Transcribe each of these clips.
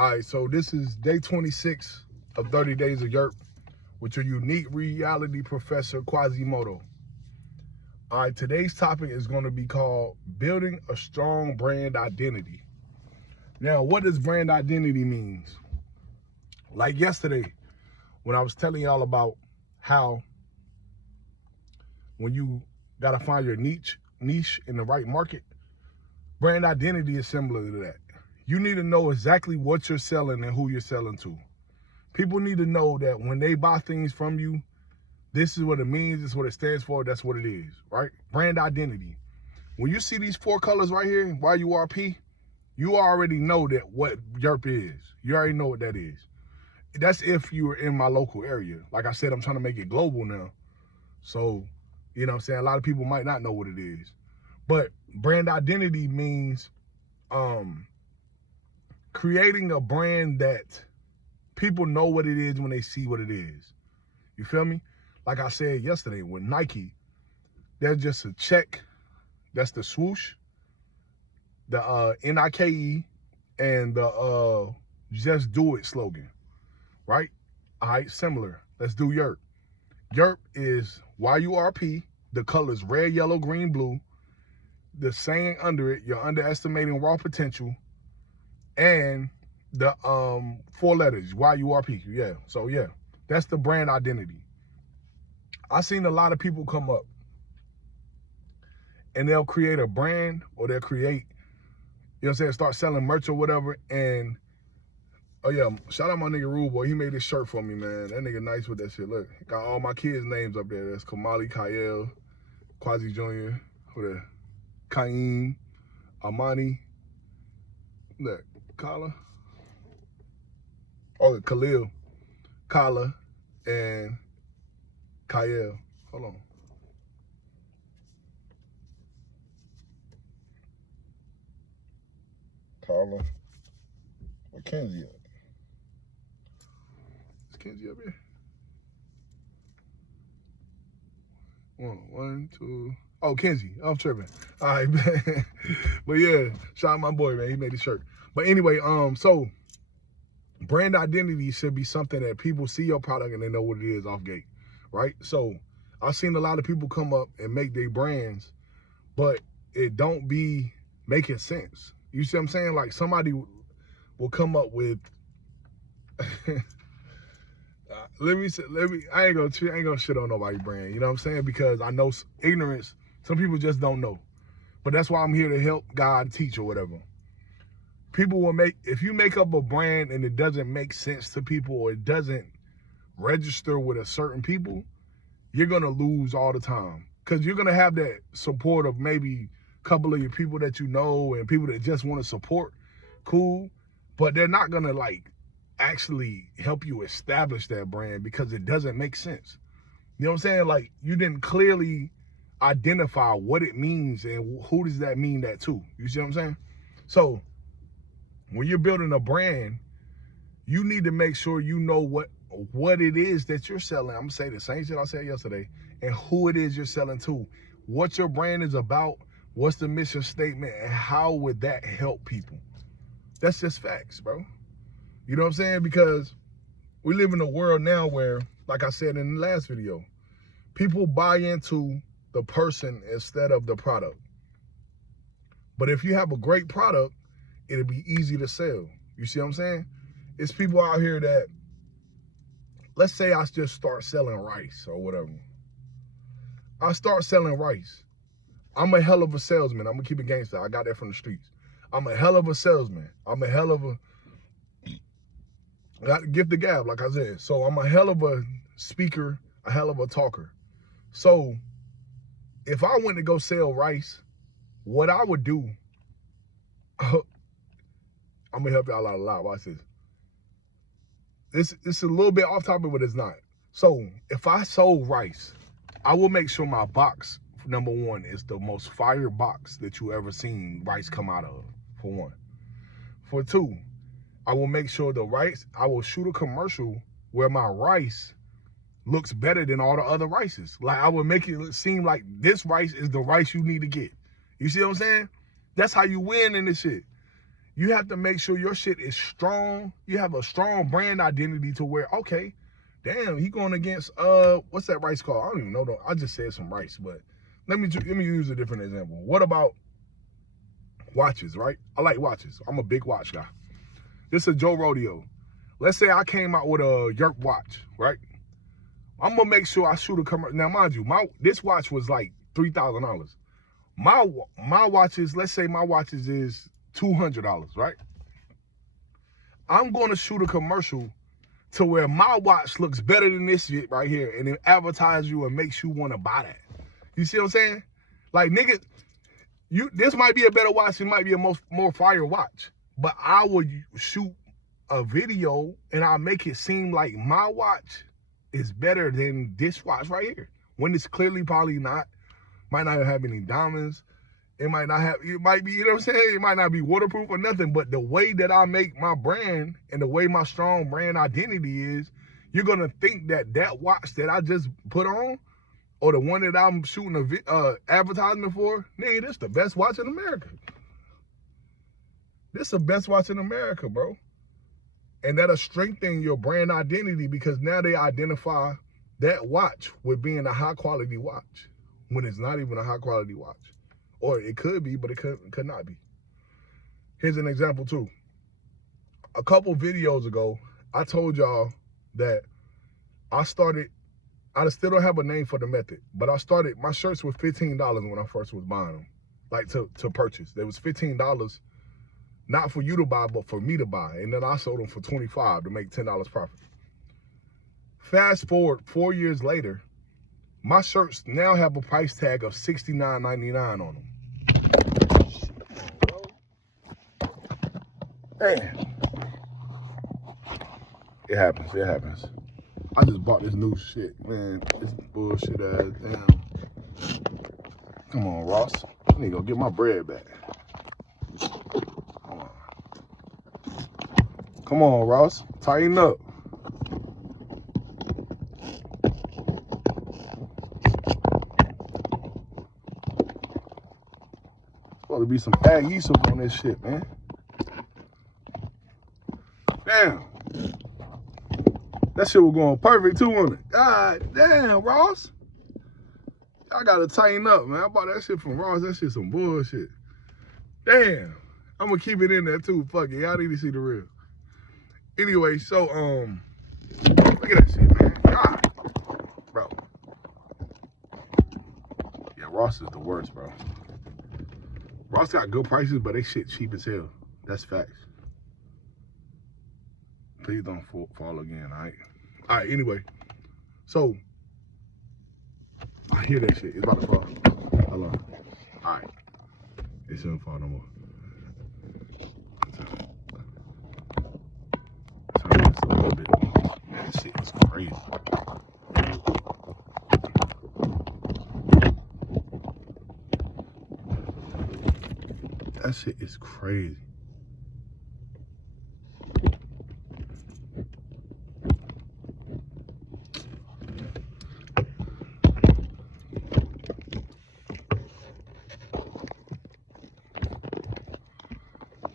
All right, so this is day 26 of 30 Days of YURP with your unique reality professor, Quasimodo. All right, today's topic is going to be called Building a Strong Brand Identity. Now, what does brand identity mean? Like yesterday, when I was telling y'all about how when you got to find your niche in the right market, brand identity is similar to that. You need to know exactly what you're selling and who you're selling to. People need to know that when they buy things from you, this is what it means, this is what it stands for, that's what it is, right? Brand identity. When you see these 4 colors right here, YURP, you already know that what YURP is. You already know what that is. That's if you were in my local area. Like I said, I'm trying to make it global now. So, you know what I'm saying? A lot of people might not know what it is. But brand identity means creating a brand that people know what it is when they see what it is. You feel me? Like I said yesterday with Nike, there's just a check. That's the swoosh, the Nike, and the just do it slogan, right? All right, similar. Let's do YURP. YURP is YURP. The colors red, yellow, green, blue. The saying under it, you're underestimating raw potential. And the 4 letters, YURP. Yeah, so yeah, that's the brand identity. I've seen a lot of people come up and they'll create a brand, or they'll create, you know what I'm saying, start selling merch or whatever. And oh yeah, shout out my nigga Rude Boy. He made this shirt for me, man. That nigga nice with that shit. Look, got all my kids' names up there. That's Kamali, Kyle, Quasi Jr., with a Kaim, Amani, look, Kala. Oh, Khalil, Kala, and Kyle. Hold on. Kala. Where Kenzie at? Is Kenzie up here? One, two. Oh, Kenzie. I'm tripping. All right, man. But yeah, shout out my boy, man. He made the shirt. But anyway, so brand identity should be something that people see your product and they know what it is off gate, right? So I've seen a lot of people come up and make their brands, but it don't be making sense. You see what I'm saying? Like somebody will come up with, I ain't gonna shit on nobody's brand, you know what I'm saying? Because I know ignorance, some people just don't know. But that's why I'm here to help guide, teach, or whatever. People will if you make up a brand and it doesn't make sense to people, or it doesn't register with a certain people, you're gonna lose all the time. Because you're gonna have that support of maybe a couple of your people that you know and people that just want to support, cool, but they're not gonna like actually help you establish that brand because it doesn't make sense. You know what I'm saying? Like you didn't clearly identify what it means and who does that mean that to. You see what I'm saying? So when you're building a brand, you need to make sure you know what it is that you're selling. I'm gonna say the same shit I said yesterday, and who it is you're selling to, what your brand is about, what's the mission statement, and how would that help people. That's just facts, bro. You know what I'm saying? Because we live in a world now where, like I said in the last video, people buy into the person instead of the product. But if you have a great product, it'll be easy to sell. You see what I'm saying? It's people out here that, let's say I just start selling rice or whatever. I start selling rice. I'm a hell of a salesman. I'm gonna keep it gangster. I got that from the streets. I'm a hell of a salesman. I'm a hell of a, I got to gift the gab, like I said. So I'm a hell of a speaker, a hell of a talker. So if I went to go sell rice, what I would do, I'm gonna help y'all out a lot. Watch this. It's a little bit off topic, but it's not. So if I sold rice, I will make sure my box, number one, is the most fire box that you ever seen rice come out of, for one. For two, I will make sure I will shoot a commercial where my rice looks better than all the other rices. Like I would make it seem like this rice is the rice you need to get. You see what I'm saying? That's how you win in this shit. You have to make sure your shit is strong. You have a strong brand identity to where, okay, damn, he going against what's that rice called? I don't even know though. I just said some rice, but let me use a different example. What about watches, right? I like watches. I'm a big watch guy. This is a Joe Rodeo. Let's say I came out with a YURP watch, right? I'm gonna make sure I shoot a commercial. Now, mind you, this watch was like $3,000. My watches, let's say my watches is $200, right? I'm gonna shoot a commercial to where my watch looks better than this shit right here, and then advertise you and makes you want to buy that. You see what I'm saying? Like, nigga, this might be a better watch. It might be a more fire watch, but I would shoot a video and I'll make it seem like my watch is better than this watch right here, when it's clearly probably not. Might not have any diamonds. It might not have, it might be, you know what I'm saying? It might not be waterproof or nothing, but the way that I make my brand and the way my strong brand identity is, you're going to think that that watch that I just put on, or the one that I'm shooting a advertisement for, nigga, this the best watch in America. This the best watch in America, bro. And that'll strengthen your brand identity, because now they identify that watch with being a high quality watch when it's not even a high quality watch. Or it could be, but it could not be. Here's an example too. A couple videos ago, I told y'all that I still don't have a name for the method, but my shirts were $15 when I first was buying them, like to purchase. There was $15, not for you to buy, but for me to buy. And then I sold them for $25 to make $10 profit. Fast forward 4 years later, my shirts now have a price tag of $69.99 on them. Damn. It happens. I just bought this new shit, man. This bullshit ass, damn. Come on, Ross. I need to go get my bread back. Come on, Ross. Tighten up. Supposed to be some adhesive on this shit, man. Damn. That shit was going perfect too, wasn't it? God damn, Ross. I gotta tighten up, man. I bought that shit from Ross. That shit some bullshit. Damn. I'm gonna keep it in there too. Fuck it. Y'all need to see the real. Anyway, so look at that shit, man. God. Bro. Yeah, Ross is the worst, bro. Ross got good prices, but they shit cheap as hell. That's facts. Please don't fall again, all right? All right, anyway. So, I hear that shit. It's about to fall. Hold on. All right. It shouldn't fall no more. Turn this a little bit more. Man, this shit is crazy. That shit is crazy.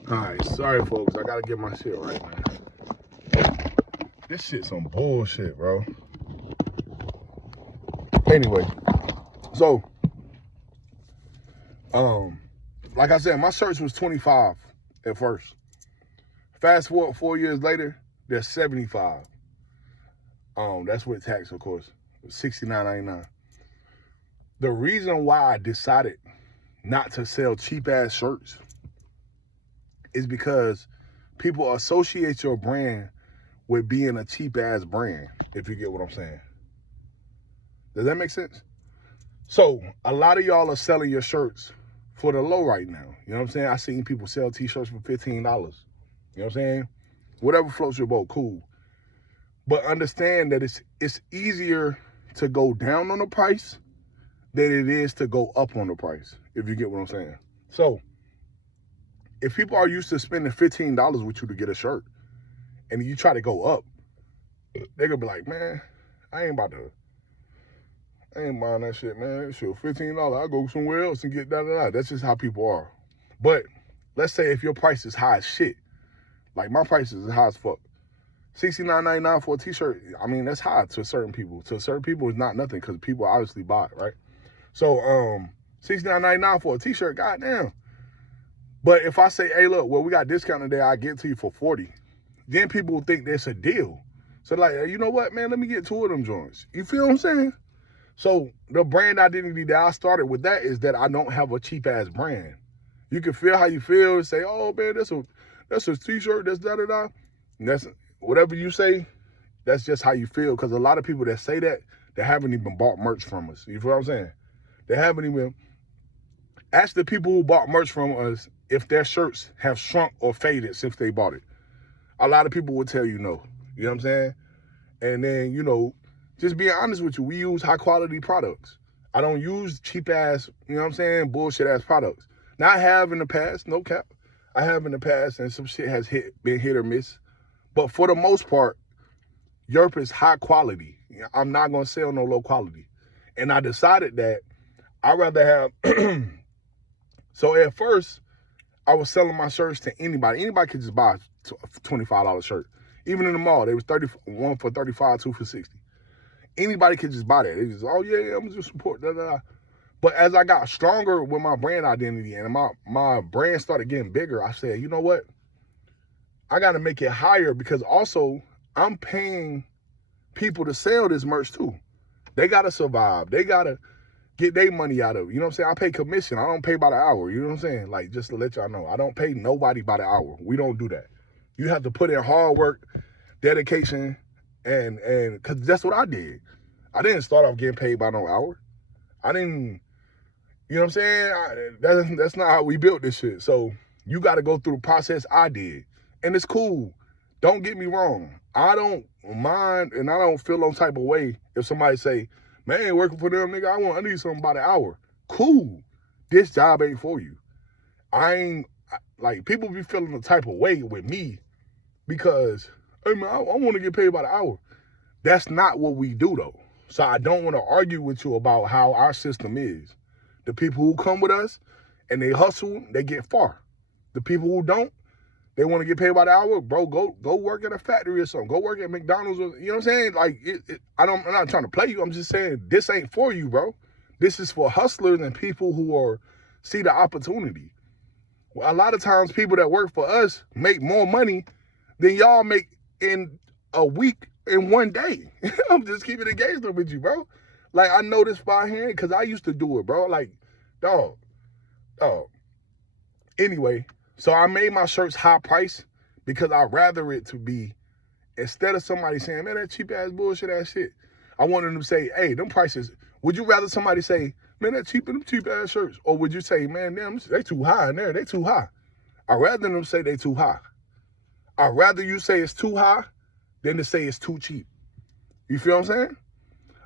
Alright, sorry folks, I gotta get my shit right, man. This shit's some bullshit, bro. Anyway, so like I said, my shirts was $25 at first. Fast forward 4 years later, they're $75. That's with tax, of course. $69.99. The reason why I decided not to sell cheap ass shirts is because people associate your brand with being a cheap ass brand, if you get what I'm saying. Does that make sense? So a lot of y'all are selling your shirts for the low right now. You know what I'm saying? I seen people sell t-shirts for $15. You know what I'm saying? Whatever floats your boat, cool. But understand that it's easier to go down on the price than it is to go up on the price, if you get what I'm saying. So if people are used to spending $15 with you to get a shirt, and you try to go up, they're gonna be like, man, I ain't buying that shit, man. That shit $15. I'll go somewhere else and get da-da-da. That's just how people are. But let's say if your price is high as shit, like my price is high as fuck. $69.99 for a t-shirt, I mean, that's high to certain people. To certain people, it's not nothing because people obviously buy it, right? So, $69.99 for a t-shirt, goddamn. But if I say, hey, look, well, we got discount today, I get to you for 40, then people will think that's a deal. So, like, you know what, man, let me get two of them joints. You feel what I'm saying? So, the brand identity that I started with that is that I don't have a cheap-ass brand. You can feel how you feel and say, oh, man, that's a t-shirt, that's da-da-da. And that's whatever you say, that's just how you feel. Because a lot of people that say that, they haven't even bought merch from us. You feel what I'm saying? They haven't even. Ask the people who bought merch from us if their shirts have shrunk or faded since they bought it. A lot of people will tell you no. You know what I'm saying? And then, you know, just being honest with you, we use high quality products. I don't use cheap ass, you know what I'm saying, bullshit ass products. Now I have in the past, no cap. I have in the past, and some shit has been hit or miss. But for the most part, YURP is high quality. I'm not gonna sell no low quality. And I decided that I'd rather have, so at first, I was selling my shirts to anybody. Anybody could just buy a $25 shirt. Even in the mall, they was one for $35, two for $60. Anybody could just buy that. They just, oh yeah, I'm just support, da da da. But as I got stronger with my brand identity and my brand started getting bigger, I said, you know what? I got to make it higher because also I'm paying people to sell this merch too. They got to survive. They got to get their money out of it. You know what I'm saying? I pay commission. I don't pay by the hour. You know what I'm saying? Like, just to let y'all know, I don't pay nobody by the hour. We don't do that. You have to put in hard work, dedication, and because that's what I did. I didn't start off getting paid by no hour. I didn't, you know what I'm saying? That's not how we built this shit. So you got to go through the process I did. And it's cool. Don't get me wrong. I don't mind and I don't feel no type of way if somebody say, man, I ain't working for them, nigga. I need something by the hour. Cool. This job ain't for you. Like, people be feeling the type of way with me because, hey, man, I want to get paid by the hour. That's not what we do, though. So I don't want to argue with you about how our system is. The people who come with us and they hustle, they get far. The people who don't, they want to get paid by the hour, bro, go work at a factory or something. Go work at McDonald's or, you know what I'm saying? Like, I'm not trying to play you. I'm just saying this ain't for you, bro. This is for hustlers and people who see the opportunity. Well, a lot of times people that work for us make more money than y'all make in a week in one day. I'm just keeping it gangster with you, bro. Like, I know this by hand because I used to do it, bro. Like, dog. Anyway, so I made my shirts high price because I'd rather it to be, instead of somebody saying, man, that cheap ass bullshit ass shit, I wanted them to say, hey, them prices, would you rather somebody say, man, that them cheap ass shirts? Or would you say, man, damn, they too high in there, they too high? I'd rather them say they too high. I'd rather you say it's too high than to say it's too cheap. You feel what I'm saying?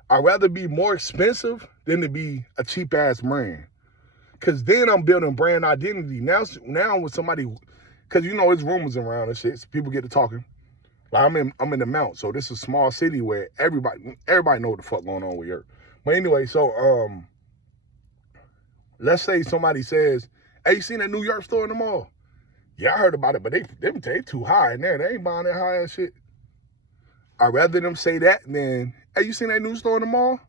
I'd rather be more expensive than to be a cheap ass brand. Cause then I'm building brand identity. Now with somebody, cause you know it's rumors around and shit. So people get to talking. Like I'm in the Mount, so this is a small city where everybody know what the fuck going on with YURP. But anyway, so let's say somebody says, hey, you seen that new YURP store in the mall? Yeah, I heard about it, but they too high in there. They ain't buying that high ass shit. I'd rather them say that than, hey, you seen that new store in the mall?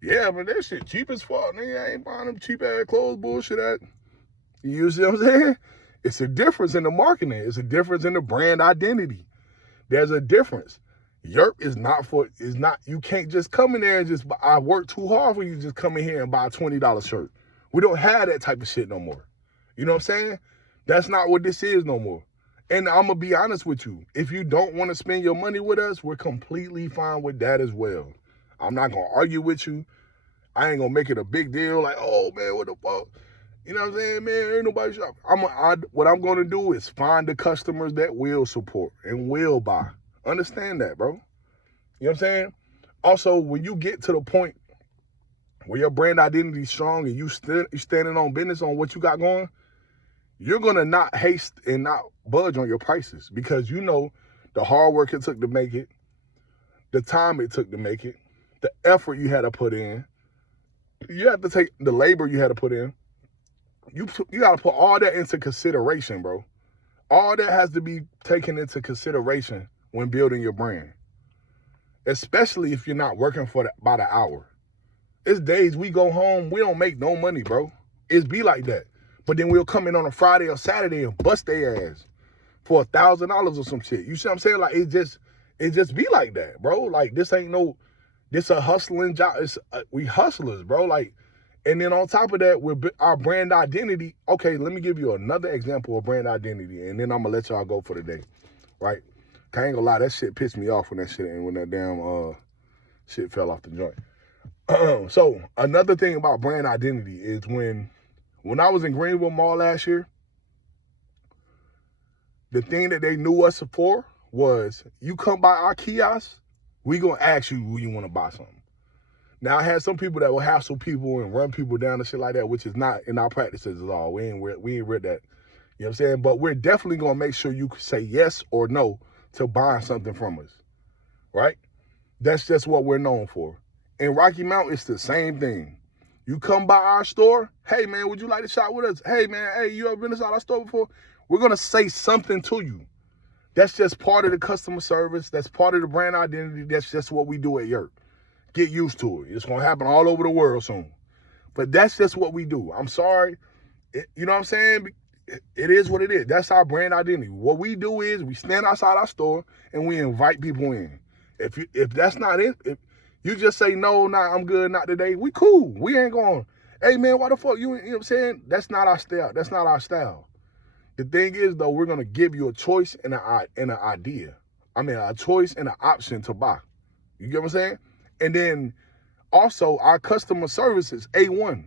Yeah, but that shit cheap as fuck. Nigga, I ain't buying them cheap ass clothes bullshit at. You see what I'm saying? It's a difference in the marketing. It's a difference in the brand identity. There's a difference. YURP is not, you can't just come in there and just, I work too hard for you to just come in here and buy a $20 shirt. We don't have that type of shit no more. You know what I'm saying? That's not what this is no more. And I'm going to be honest with you. If you don't want to spend your money with us, we're completely fine with that as well. I'm not going to argue with you. I ain't going to make it a big deal like, oh, man, what the fuck? You know what I'm saying, man? Ain't nobody shop. What I'm going to do is find the customers that will support and will buy. Understand that, bro. You know what I'm saying? Also, when you get to the point where your brand identity is strong and you standing on business on what you got going, you're going to not haste and not budge on your prices because you know the hard work it took to make it, the time it took to make it, the effort you had to put in. You have to take the labor you had to put in. You got to put all that into consideration, bro. All that has to be taken into consideration when building your brand, especially if you're not working for by the hour. It's days we go home, we don't make no money, bro. It's be like that. But then we'll come in on a Friday or Saturday and bust their ass for $1,000 or some shit. You see what I'm saying? Like, it just be like that, bro. Like, this a hustling job. We hustlers, bro. Like, and then on top of that, our brand identity. Okay, let me give you another example of brand identity, and then I'm gonna let y'all go for the day, right? I ain't gonna lie, that shit pissed me off when that damn shit fell off the joint. So another thing about brand identity is when I was in Greenville Mall last year, the thing that they knew us for was, you come by our kiosk, we gonna ask you who you want to buy something. Now, I had some people that will hassle people and run people down and shit like that, which is not in our practices at all. We ain't read that. You know what I'm saying? But we're definitely gonna make sure you can say yes or no to buying something from us, right? That's just what we're known for. In Rocky Mount, it's the same thing. You come by our store, hey man, would you like to shop with us? Hey man, hey, you ever been inside our store before? We're gonna say something to you. That's just part of the customer service. That's part of the brand identity. That's just what we do at YURP. Get used to it. It's gonna happen all over the world soon. But that's just what we do. I'm sorry. You know what I'm saying? It is what it is. That's our brand identity. What we do is we stand outside our store and we invite people in. If that's not it, if you just say, no, nah, I'm good, not today, we cool. We ain't going, hey man, why the fuck you know what I'm saying? That's not our style. That's not our style. The thing is, though, we're gonna give you a choice and an idea. I mean, a choice and an option to buy. You get what I'm saying? And then also our customer service is A1.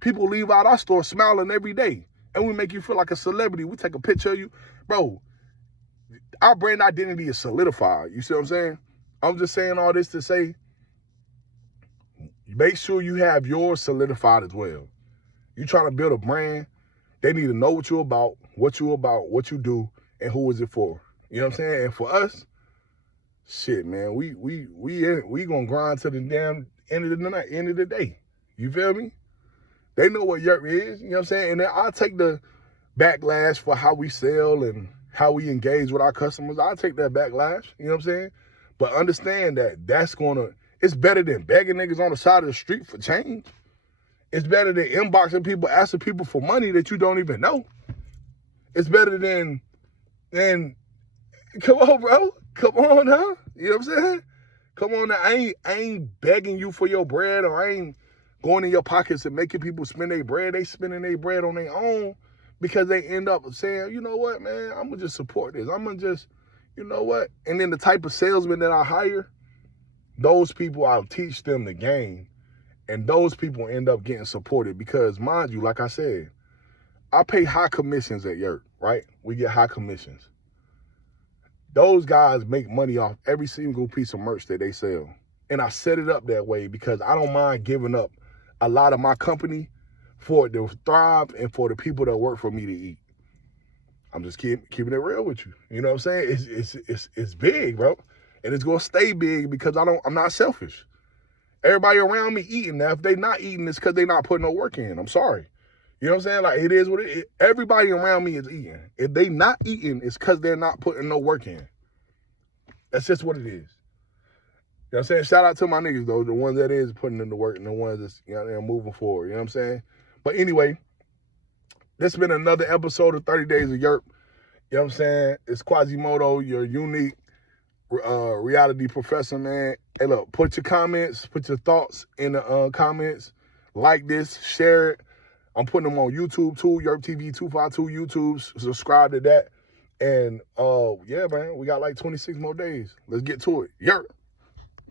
People leave out our store smiling every day, and we make you feel like a celebrity. We take a picture of you, bro. Our brand identity is solidified. You see what I'm saying? I'm just saying all this to say, make sure you have yours solidified as well. You trying to build a brand, they need to know what you about, what you do, and who is it for. You know what I'm saying? And for us, shit, man, we gonna grind to the damn end of the night, end of the day. You feel me? They know what YURP is, you know what I'm saying? And then I'll take the backlash for how we sell and how we engage with our customers. I'll take that backlash, you know what I'm saying? But understand that it's better than begging niggas on the side of the street for change. It's better than inboxing people, asking people for money that you don't even know. It's better than come on, bro. Come on, huh? You know what I'm saying? Come on now. I ain't begging you for your bread, or I ain't going in your pockets and making people spend their bread. They spending their bread on their own because they end up saying, you know what, man, I'm going to just support this. I'm going to just, you know what? And then the type of salesman that I hire, those people, I'll teach them the game. And those people end up getting supported because, mind you, like I said, I pay high commissions at YURP, right? We get high commissions. Those guys make money off every single piece of merch that they sell. And I set it up that way because I don't mind giving up a lot of my company for it to thrive and for the people that work for me to eat. I'm just keeping it real with you. You know what I'm saying? It's big, bro. And it's gonna stay big because I'm not selfish. Everybody around me eating. Now, if they not eating, it's because they not putting no work in. I'm sorry. You know what I'm saying? Like, it is what it is. Everybody around me is eating. If they not eating, it's because they're not putting no work in. That's just what it is. You know what I'm saying? Shout out to my niggas, though. The ones that is putting in the work and the ones that's, you know, they're moving forward. You know what I'm saying? But anyway, this has been another episode of 30 Days of YURP. You know what I'm saying? It's Quasimodo, your unique reality professor, man. Hey, look, put your comments, put your thoughts in the comments. Like this, share it. I'm putting them on YouTube too, YURP TV 252 YouTube. Subscribe to that. And yeah, man, we got like 26 more days. Let's get to it. YURP.